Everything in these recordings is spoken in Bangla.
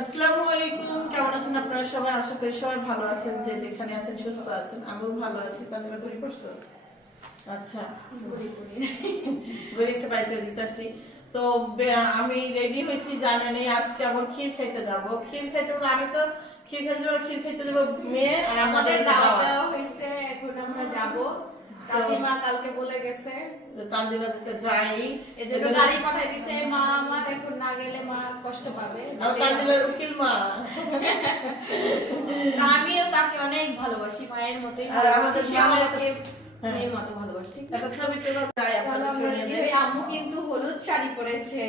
আসসালামু আলাইকুম কেমন আছেন আপনারা সবাই? আশা করি সবাই ভালো আছেন যে যেখানে আছেন সুস্থ আছেন। আমিও ভালো আছি। তাহলে ঘুরি পড়ছো আচ্ছা ঘুরি একটা বাইক দিতেছি। তো আমি রেডি হয়েছি জানেন আজকে আবার ক্ষীর খাইতে যাব। ক্ষীর খাইতে আমি তো ক্ষীর খাইতে যাব ক্ষীর খাইতে যাব মেয়ে আর আমাদের। দেওয়া হয়েছে এখন আমরা যাব। চাচিমা কালকে বলে গেছে তানজিলা যেতে যাই এজন্য গাড়ি পাঠাই দিছে মা আমার এখন না গেলে মা কষ্ট পাবে আর তানজিলার উকিল মা আমিও তাকে অনেক ভালোবাসি মায়ের মতোই আর ভালোবাসি সে আমাকে। মেয়ের মতো ভালোবাসি একটা ছবি তুলে যাই চলো আপনাদের আমরা নিয়ে বের যাই। হই। আম্মু কিন্তু হলুদ শাড়ি পরেছে।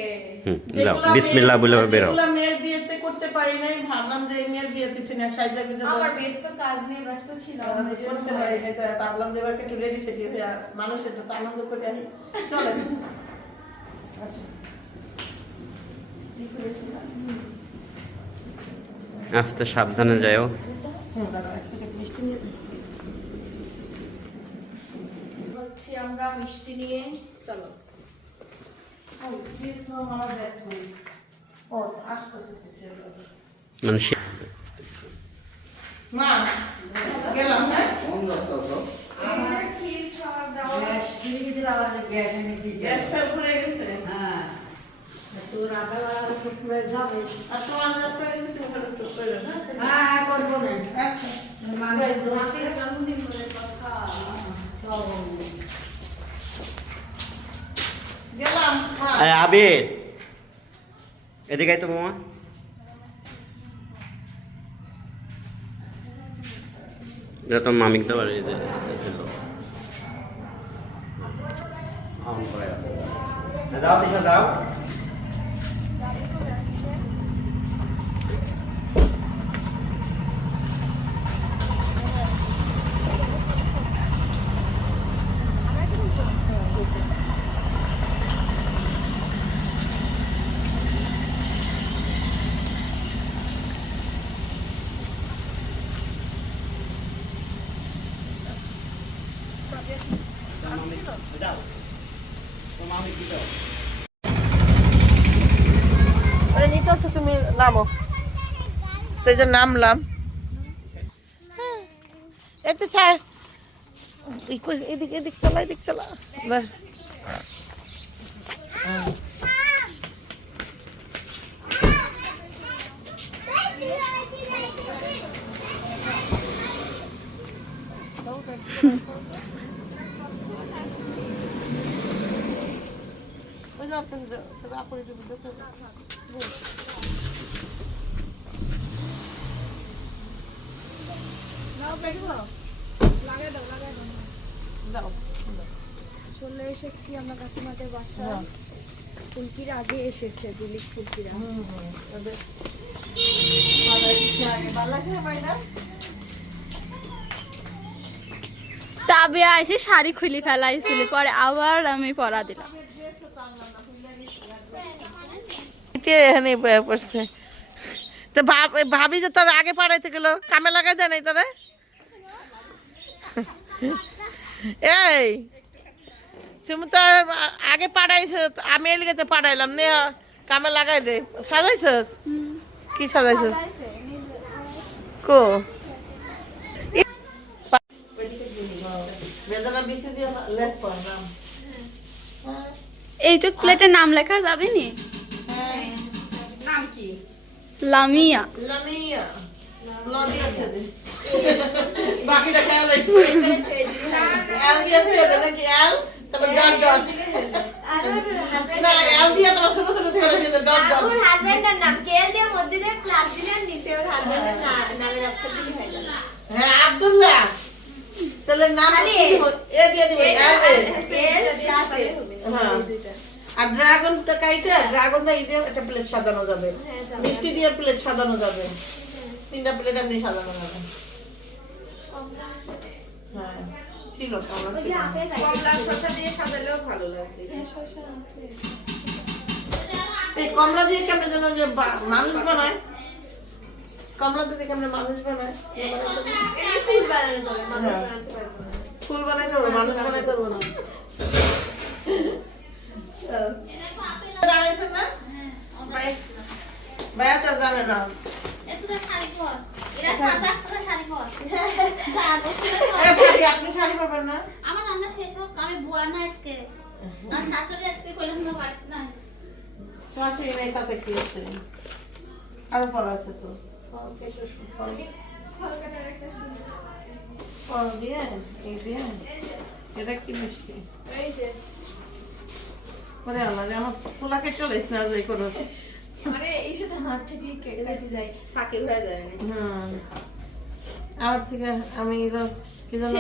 হুম, যাও যেগুলা বিসমিল্লাহ বলে বেরো। মেয়ের বিয়েতে করতে পারি নাই ভাবলাম যে মেয়ের বিয়েতে উঠে সাইজা গুজা আমার বিয়েতে তো কাজ নিয়ে ব্যস্ত ছিলাম করতে পারি নাই তাই ভাবলাম যে এবার একটু রেডি ফেডি হয়ে আনন্দ করে আনি আচ্ছা। আস্তে সাবধানে যাও হ্যাঁ, এক মিষ্টি নিয়ে যাই। হচ্ছে আমরা মিষ্টি নিয়ে। চলো। তো সে- হ্যাঁ এই যে ক্ষীর খাওয়ার দাওয়া? গ্যাস ফেল ভরে গেছে। আর তোমার যাত্রা গেছে তুমি খালি একটু সরে না? আচ্ছা। জন্মদিন কথা। আবির এদিকে তো মামা। এটা তো মামিক দেওয়ার। যাও দিশা যাও। তুমি নামো। তো এই যে নামলাম। এই করে এদিক এদিক চালা এদিক চালা। চলে এসেছি কাকিমাদের বাসা। ফুলকির আগে এসেছে জিলিক ফুলকিরা? তাবিয়া এসে শাড়ি খুলি ফেলাইছিল, পরে আবার আমি পরা দিলাম এখানে পড়ছে? তো ভাব- যে তোর আগে পাড়াইতে গেল, কামে লাগাই দেয় নাই তোরে? এই, তুমি তো আগে পাড়াইছ, আমি এলিগেতে পাড়াইলাম, নে কামে লাগাই দে। সাজাইছস? কি সাজাইছস? কো? বেদনা বিসি দিয়ে লেখ পড় এইটুক প্লেটে নাম লেখা যাবে নি নাম কি লামিয়া লামিয়া বাকিটা খেয়াল আব্দুল্লাহ। তাহলে নাম এ দিয়ে দিব হ্যাঁ। আর ড্রাগনটা কাইটা ড্রাগনটা এই দিয়ে একটা প্লেট সাজানো যাবে। মিষ্টি দিয়ে প্লেট সাজানো যাবে। তিনটা প্লেট এমনি সাজানো যাবে। হ্যাঁ ছিল আমার ওই যে ছিল। আপেল আছে। কমলা দিয়ে সাজালেও ভালো লাগবে এই কমলা দিয়ে কেমনে যেন যে বা- মানুষ বানায়। কমলা দিয়ে কেমনে মানুষ বানায়। ফুল বানানো যাবে মানুষ হ্যাঁ। বানাতে পারব না। ফুল দেবো না? ভাই ভাইয়া তো জানে না। ভাবি আপনি শাড়ি পরবেন না? আমার রান্না শেষ হোক আমি বুয়া না আজকে। আর শাশুড়ি আজকে কইলাম না বাড়িতে না শাশি নেই তাতে কি আছে? আরও পড়া আছে তো। ফল দিয়ে এই দিয়ে। এটা কি মিষ্টি? এই যে। মানে আমার আমার পোলাকে চলেছ না যে কোনো মানে এই সাথে হাত ঠেকলে কেক কাটি যায়? ফাঁকে হয়ে যায় হুম আমার থেকে আমি কি জানো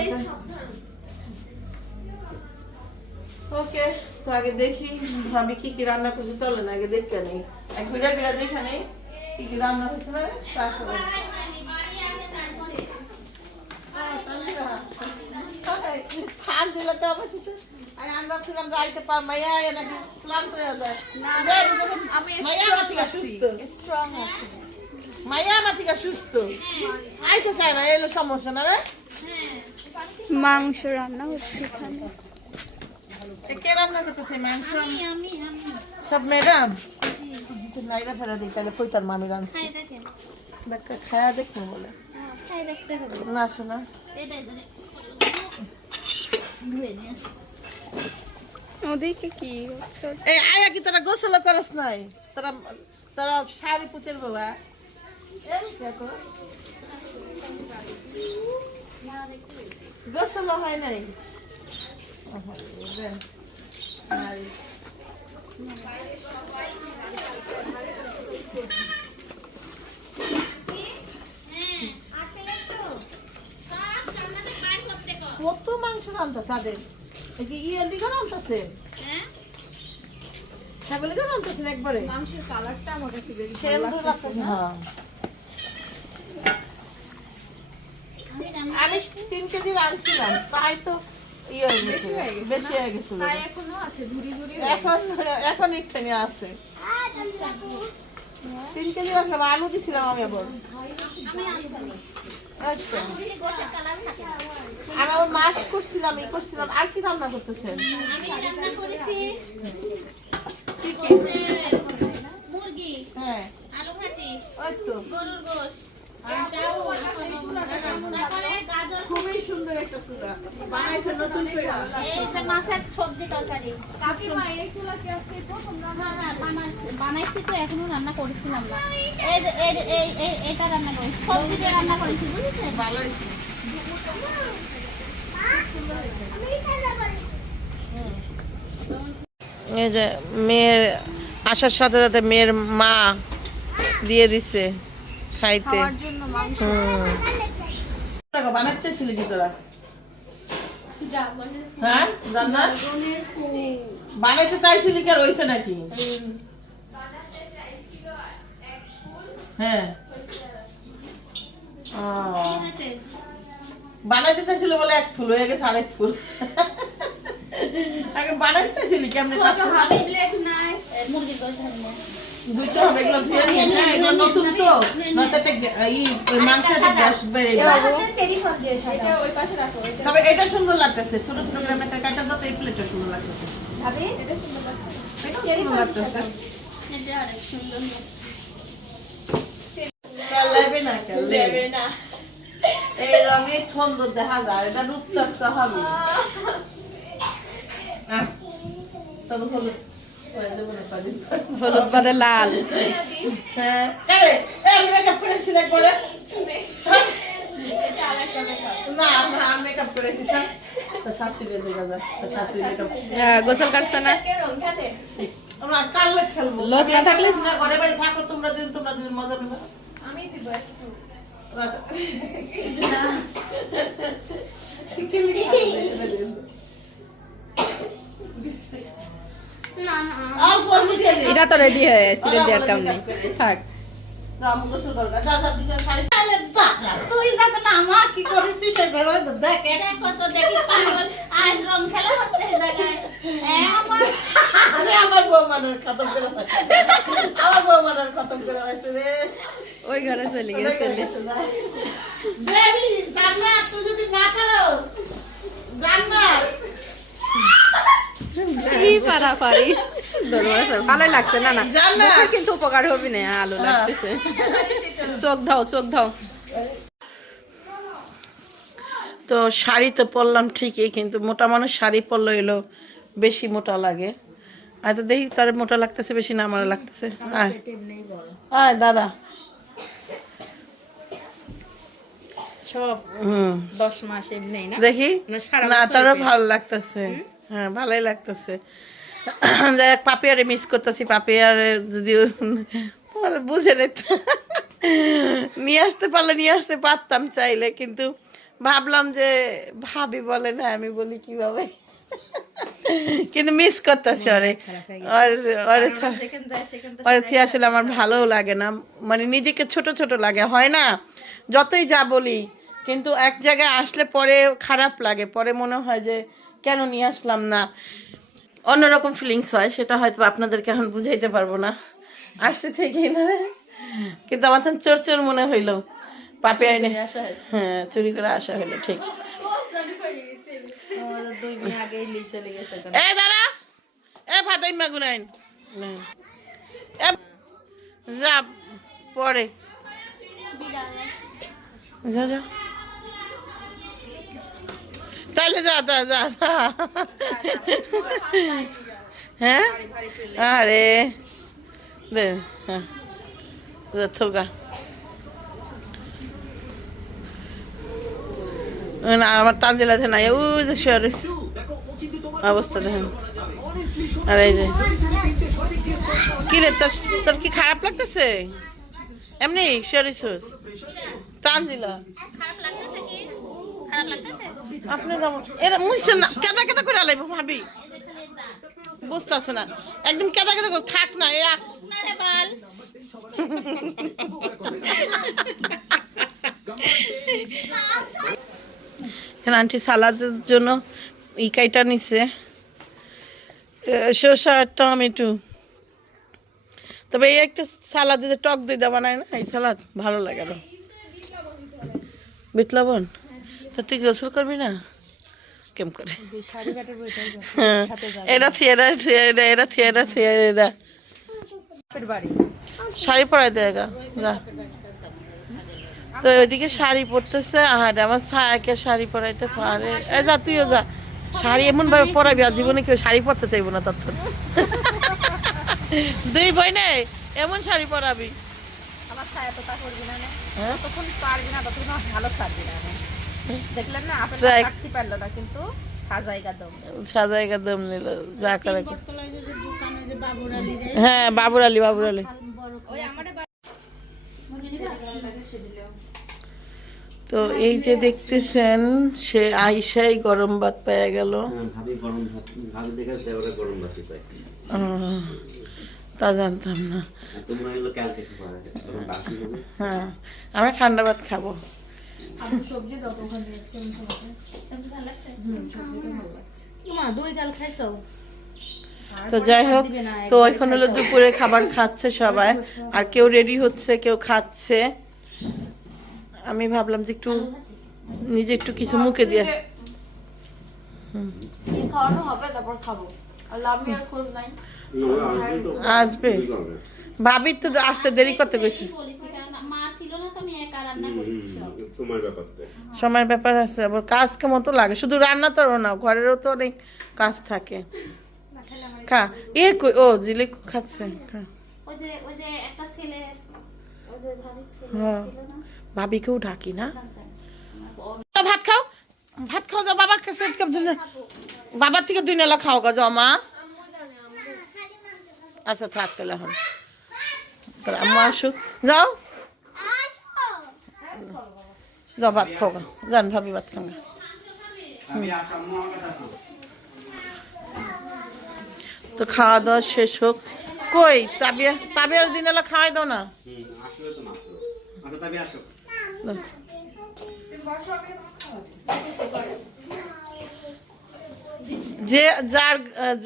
ওকে? তো আগে দেখি ভাবি কি কি রান্না করতে চলে না আগে দেখতে নেই। এক ঘুরে ঘুরে দেখে নেই কি কি রান্না হয়েছে না তারপরে খান দিলে তো অবশেষে আমি যাইতে পার মাইয়া এ নাকি ক্লান্ত হয়ে যায়। আমি মাইয়া আমার সুস্থ। স্ট্রং আছি। মাইয়া সুস্থ। আইতে চায় না এলো সমস্যা না রে? মাংস রান্না হচ্ছে এখানে। কে রান্না করতেছে মাংস? আমি আমি আমি। সব ম্যাডাম? নাইরা ফেরা দিই তাহলে কই তার মামি রাঁধছে? দেখ খায়া দেখব বলে। খাই দেখতে হবে। না শোনা। ধুয়ে নিয়ে আসো। ওদিকে কি হচ্ছে? এই আয়া কি তোরা গোসল করস নাই? তোরা তোরা শাড়ি পুতের বাবা দেখো। গোসল হয় নাই? আর হ্যাঁ আর পেলে তো। সব জান্নাতে বাইর করতে কর। কত মাংস রান্তা তাদের? কি ইয়ের দিকে রান্তাছে হ্যাঁ? দিকে রান্তাছেন একবারে? মাংসের কালারটা আমার কাছে বেশি সেম দুই লাগতেছে হ্যাঁ। আমি তিন কেজি রাঁধছিলাম তাই তো ইয়ে বেশি হয়ে গেছিল এখনও এখন এখন একটুখানি আছে। তিন কেজি আসলাম আলু দিছিলাম আমি আবার। আচ্ছা। আমি আবার মাছ করছিলাম এই করছিলাম আর কি রান্না করতেছেন আমি রান্না করেছি কি কি? মুরগি হ্যাঁ। আলু ভাজি ওই তো। গরুর গোশ। খুবই সুন্দর একটা চুলা। বানাইছে নতুন করে। এই যে মাছের সবজি তরকারি কাকিমা এই চুলা কি আজকে প্রথম রান্না না, না, বানাইছি- তো এখনও রান্না করেছিলাম না। এই এটা রান্না করেছি। সবজি দিয়ে রান্না করেছি বুঝেছেন? ভালো হয়েছে এই যে মেয়ের আসার সাথে সাথে মেয়ের মা দিয়ে দিছে। খাইতে। বানাচ্ছে ছিল তোরা? হ্যাঁ জান্নাত? বানাইতে চাইছিলি কি আর নাকি? হ্যাঁ। বানাইতে চাইছিল বলে এক ফুল হয়ে গেছে আরেক ফুল। আগে বানাইতে চাইছিলি কেমনে মুরগির দুইটা হবে এগুলো ধুয়ে নিয়ে হ্যাঁ এগুলো নতুন তো নয়তো একটা গ্যা- ই ওই মাংসের গ্যাস বেড়ে যাবে এটা ওই পাশে রাখো এটা তবে এটা সুন্দর লাগতেছে ছোট ছোট করে আমরা কাটা যত এই প্লেটটা সুন্দর লাগতেছে এটা এটা এটা এই রঙের সুন্দর দেখা যায় এটা রূপচর্চা হবে তবে হলো হলুদ বাদে লাল। হ্যাঁ গোসল কাটছে না? লোক না থাকলে- থাকো তোমরা দিন তোমরা দিন মজা আমি দিব একটু। এটা তো রেডি হয়ে আছে রেডি আর কাম নেই। থাক। না, আমি গোসল করব। পারি ভালোই লাগছে না না? কিন্তু উপকার হবে না আলু লাগতেছে চোখ চোখ তো শাড়ি তো পরলাম ঠিকই কিন্তু মোটা মানুষ শাড়ি পরলে এলো বেশি মোটা লাগে। আর তো দেখি তার মোটা লাগতেছে বেশি না আমার লাগতেছে। আয়। দাদা দেখি? না তারও ভালো লাগতেছে। হ্যাঁ ভালোই লাগতেছে। যাই হোক, পাপিয়ারে মিস করতেছি পাপিয়ারে যদি বুঝে নিত। নিয়ে আসতে পারলে নিয়ে আসতে পারতাম চাইলে কিন্তু ভাবলাম যে ভাবি বলে না আমি বলি কীভাবে? কিন্তু মিস করতেছি ওরে। ওর- ওরে থেকে আসলে আমার ভালো লাগে না। মানে নিজেকে ছোট ছোট লাগে হয় না? যতই যা বলি কিন্তু এক জায়গায় আসলে পরে খারাপ লাগে পরে মনে হয় যে কেন নিয়ে আসলাম না? অন্যরকম ফিলিংস হয় সেটা হয়তো আপনাদেরকে এখন বুঝাইতে পারব না। আসছে ঠিকই না কিন্তু আমার তখন চোর চোর মনে হইল। পাপে আইনে হ্যাঁ চুরি করে আসা হইল ঠিক। এ দাঁড়া! এ ভাতাই মাগুন আইন যা পরে। যা যা। তাহলে যা যা যা। যা। হ্যাঁ? আরে দে হ্যাঁ। যা, থোকা না আমার তানজিলাতে নাই ও যে শহরে অবস্থা যে কি রে তোর তোর কি খারাপ লাগতেছে? এমনি শরীর তানজিলা আপনি এরা না কেদা কেদা করে ভাবি। না। কেদা কেদা করে থাক না এখানে আন্টি সালাদের জন্য ইকাইটা নিছে। শসা টমেটো। তবে এই একটা সালাদ টক দই দেওয়া নাই না, এই সালাদ ভালো লাগে না। বিট লবণ? তা তুই গোসল করবি না? কেম করে? হ্যাঁ, এটা থিয়ে এটা থিয়ে এটা এটা থিয়ে এটা শাড়ি পরাই দে গা তো ওইদিকে শাড়ি পরতেছে আর আমার ছায়াকে শাড়ি পরাইতে পারে। এ যা তুইও যা। শাড়ি এমন ভাবে পরাবি আর জীবনে কেউ শাড়ি পরতে চাইব না তখন দুই বই নেই এমন শাড়ি পরাবি। আমার ছায়া তো তা করবি না। হ্যাঁ? ততক্ষণ পারবি না আমার ভালো ছাড়বি না। দেখলেন না আপেল কাটতে পারল না কিন্তু সাজাইগা দম। নিল যা করে। হ্যাঁ বাবুর আলী বাবুর আলী। তো এই যে দেখতেছেন সে আইসাই গরম ভাত পেয়ে গেল। হ্যাঁ, তা জানতাম না। হ্যাঁ আমরা ঠান্ডা ভাত খাব। তো যাই হোক তো এখন হলো দুপুরে খাবার খাচ্ছে সবাই। আর কেউ রেডি হচ্ছে কেউ খাচ্ছে। আমি ভাবলাম যে একটু নিজে একটু কিছু মুখে দিয়ে। খাওয়ানো হবে? তারপর খাব। আর লাভি আর খোঁজ নাই। আসবে। ভাবির তো আসতে দেরি করতে গেছি সময়ের ব্যাপার আছে আবার কাজ কেমন তো লাগে। শুধু রান্না তো না ঘরেরও তো অনেক কাজ থাকে। খা এ কই- ও জিলে খাচ্ছে? হ্যাঁ। ভাবিকেও ডাকি না? তো ভাত খাও? ভাত খাও যাও বাবার কাছে। দিলে বাবার থেকে দুই নেলা খাও গা যাও মা। আচ্ছা থাক তাহলে এখন। আম্মা আসুক। যাও। যাও ভাত গা। ভাবি ভাত খাও তো খাওয়া দাওয়া শেষ হোক। কই, তাবিয়া, তাবিয়ার দিন এলা খাওয়াই দাও না? তবে যে, যার,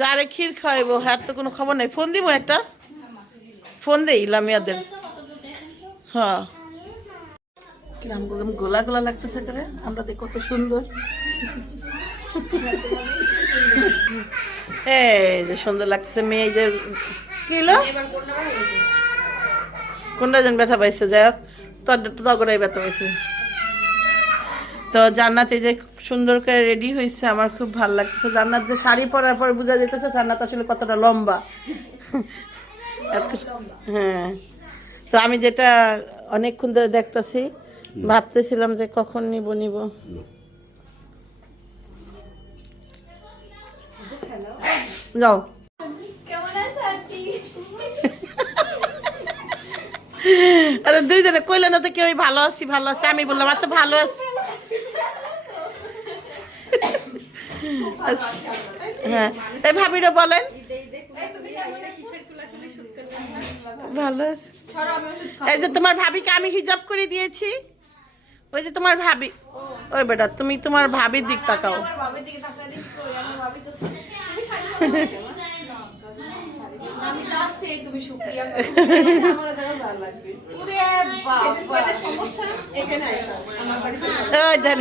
যারে ক্ষীর খাওয়াইবো হ্যাঁ তো কোনো খবর নাই। ফোন দিব একটা? ফোন দেই, লামিয়াদের। হ্যাঁ। কিরম গোলা গোলা লাগতেছে করে? আমরা দেখ কত সুন্দর। এই যে সুন্দর লাগতেছে মেয়ে এই যে কি হলো? কোনটা যেন ব্যথা পাইছে যাই হোক তোর তগরাই ব্যথা পাইছে। তো জান্নাত যে সুন্দর করে রেডি হয়েছে আমার খুব ভালো লাগতেছে। জান্নাত যে শাড়ি পরার পর বোঝা যেতেছে জান্নাত আসলে কতটা লম্বা। হ্যাঁ। তো আমি যেটা অনেকক্ষণ ধরে দেখতেছি ভাবতেছিলাম যে কখন নিব নিব যাও আরে দুইজনে কইলে না তো কেউ ভালো আছি ভালো আছি আমি বললাম আচ্ছা ভালো আছি আচ্ছা, হ্যাঁ তাই ভাবিরও বলেন ভালো আছে এই যে তোমার ভাবিকে আমি হিজাব করে দিয়েছি। ওই যে তোমার ভাবি। ওই বেটা তুমি তোমার ভাবির দিক তাকাও।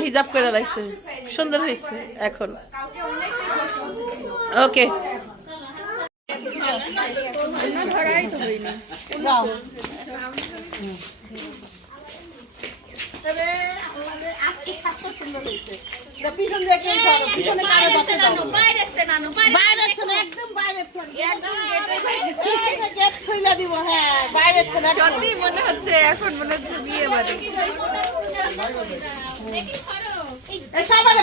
হিজাব করে লাগছে সুন্দর হয়েছে এখন। ওকে যাও পিছন দিয়ে কেউ ধরো, পিছনে কারও ধরতে দাও। বাইরের থেকে, একদম বাইরের থেকে। এই যে গেট খুইলা দিব, হ্যাঁ, বাইরের থেকে একদম। মনে হচ্ছে এখন মনে হচ্ছে বিয়ে বাড়ি এই সবারে,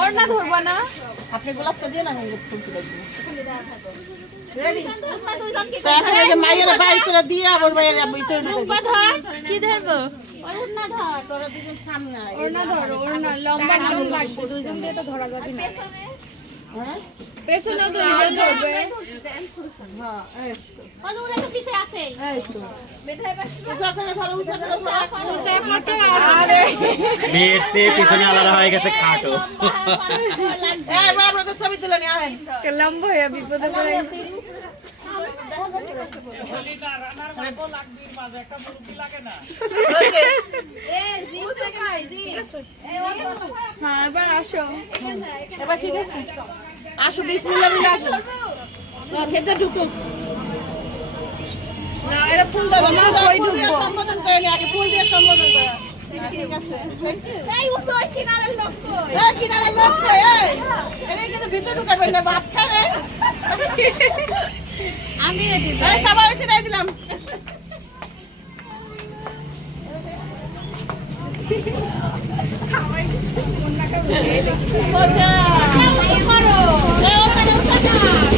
ওর না ধরবা না। আপনি গোলাপটা দিয়ে না ফুল তুলে দিব? রেডি তো এখন এই যে মায়েরা বাইর করে দিয়ে আবার মায়েরা ভিতরে কি ধরবো? না ধর। তোরা দুজন সামনে আয়। না ধরো ওর না। লম্বা জন লাগবে দিয়ে তো ধরা যাবে না। হ্যাঁ? পেছনে দুইজন ধরবে। হ্যাঁ এই তো, ওরা তো পিছে আছে। এই তো। হয়ে তো লম্বা বিপদে পড়ে হ্যাঁ এবার আসো। এবার ঠিক আছে। আসো বিসমিল্লাহ মিলে আসো। না খেতে ঢুকুক। না এটা ফুল ফুল দাও ফুল দিয়ে সম্বোধন করে নি আগে ফুল দিয়ে সম্বোধন করে। ঠিক আছে এই ওই কিনারের লোক কই? এই কিনারে লোক কই? এই এটা কিন্তু ভিতরে ঢুকাবেন না ভাত খাবে আমি রেডি এই সবাই ছিটাই দিলাম কি করো এই ওখানে উঠে যা। না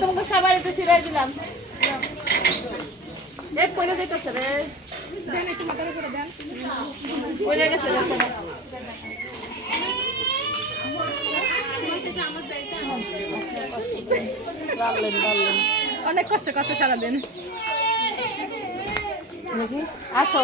তোমাকে সবাই একটু ছিড়াই দিলাম। এক পয়লা দিতেছে রে। পয়লা গেছে দেখো না। ডাললেন, ডাললেন। অনেক কষ্ট করছে সারাদিন। আসো।